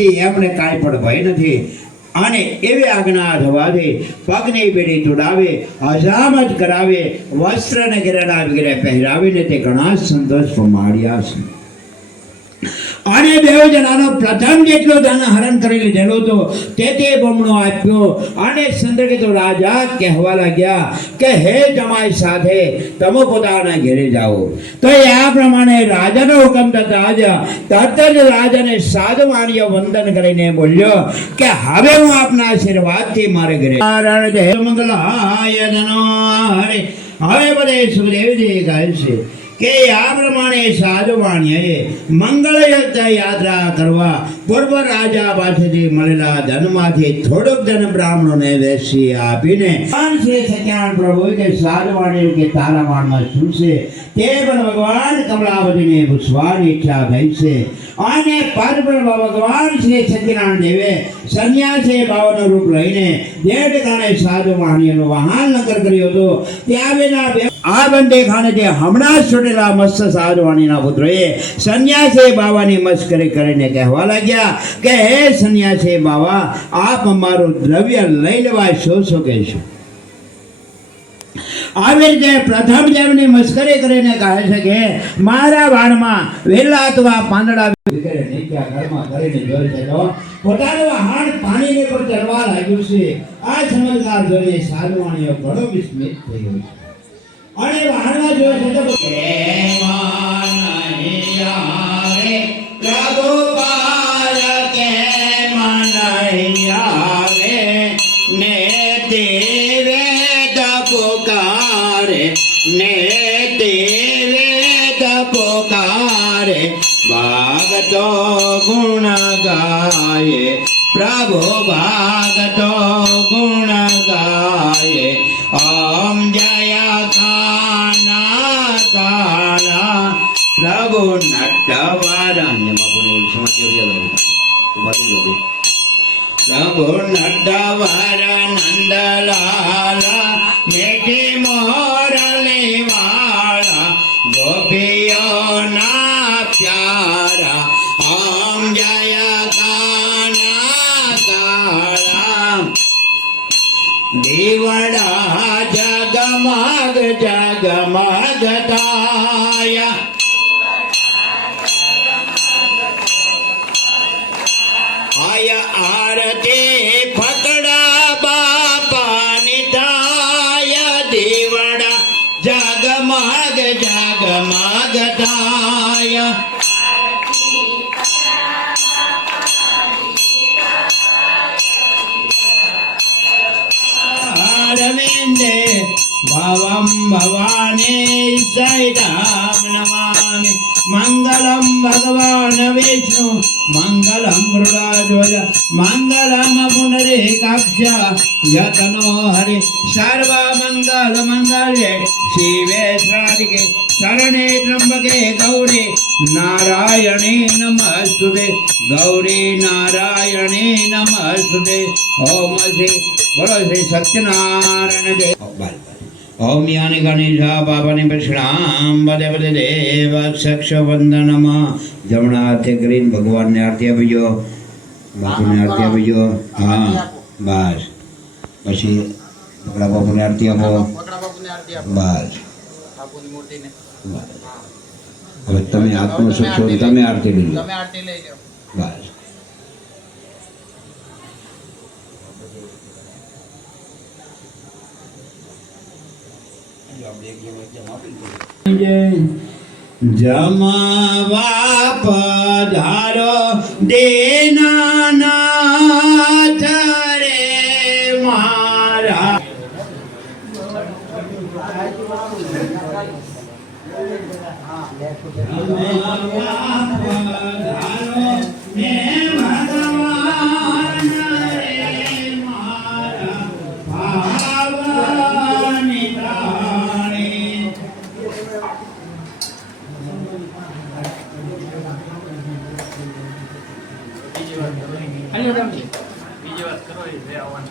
એમને કાંઈ પણ ભય નથી. અને એવી આજ્ઞા થવાથી પગની પેઢી તોડાવે હજામત કરાવે, વસ્ત્રને ઘેરેલા વગેરે પહેરાવીને તે ઘણા સંતોષ પમાડ્યા છે. અને દેવ જણાનો પ્રથમ જેટલો ધન હરણ કરી લીધેલો હતો તે તે બમણો આપ્યો. અને ચંદ્રકેતુ રાજા કહેવા લાગ્યા કે, હે જમાઈ સાથે, તમે પોતાના ઘેરે જાઓ. તો આ પ્રમાણે રાજાનો હુકમ થતા રાજા તરત જ રાજાને સાધવાણીય વંદન કરીને બોલ્યો કે, હવે હું આપના આશીર્વાદથી મારે ઘરે મંગલાય હરે, હવે બધે સુખદેવજી કહે છે. કે આ પ્રમાણે સાધવાણીએ મંગળયુક્ત યાત્રા કરવા પૂર્વ રાજા પાસેથી મળેલા ધનમાંથી થોડુંક ધન બ્રાહ્મણોને વેચી આપીને શ્રી સત્યાન પ્રભુ કે સાધવાણી કે તારા વાણમાં શું છે તે પણ ભગવાન કમલાવતીને પૂછવાની ઈચ્છા થઈ છે. અને પરબ્રહ્મ ભગવાન શ્રી સત્યનારાયણ દેવે સંન્યાસી ભાવનું રૂપ લઈને જે ઠેકાણે સાધવાણીનું વાહન નગર કર્યું હતું. ત્યાં બે આ બંને ખાને જે હમણાં જ મસ્ત સાધવાણીના પુત્રોએ સંન્યાસી બાવાની મસ્કરી કરીને કહેવા લાગ્યા કે, હે સંન્યાસી બાવા, આપ અમારું દ્રવ્ય લઈ લેવા શું શું કહેશો આવી રીતે પ્રથમ જેમની મસ્કરી કરીને કહે છે કે, મારા વાણમાં વેલા અથવા પાંદડા વગેરે નીચા ઘરમાં કરીને જોઈ છે. તો હાડ પાણીની પર ચડવા લાગ્યું છે. આ ચમત્કાર જોઈને સાધવાણીઓ ઘણો વિસ્મિત થયો છે. અને વાહણમાં જોઈ કેમાં પ્રભુ નહીં ને તે વેદ ને ગુણ ગાય પ્રભુ ભાગતો ગુણ ગાય ઓમ જય કાના કાલા પ્રભુ નટવરન પ્રભુ નટવર નંદલાલ મીઠી મોરલી વાળા ગોપીઓના પ્યારા દીવડા જગમગ જગમગ તાય આય આરતી ફકડા બાપાની તાય દીવડા જગમગ જગમગ భావం భవానే సైతాం నమామి మంగళం భగవాన్ విష్ణు మంగళం మృడాధ్వజ మంగళం పునరే కాక్ష యతనో హరి సర్వ మంగళ మంగళే శివే శ్రాదికే శరణే త్రంబకే గౌరీ నారాయణే నమస్తుదే గౌరీ నారాయణే నమస్తుదే ఓం శ్రీ बोलो श्री सत्यनारायण जय। ઓમ यानि गणेशा પાપાની પ્રશ્નામ બદે બદે देव સક્ષ વંદનમાં જમણા હાથે કરીને ભગવાનને આરતી આપીજો બાપુને આરતી આપીજો હા બસ પછી બકડા બાપુને આરતી આપો બસ. હવે તમે આત્મ સુખ છો તમે આરતી લીધો તમે આરતી લઈ જાઓ બસ જમાવા પધારો દેનાનાથ રે મારા જમાવા પધારો ને બીજી વાત કરો એ આવવાનું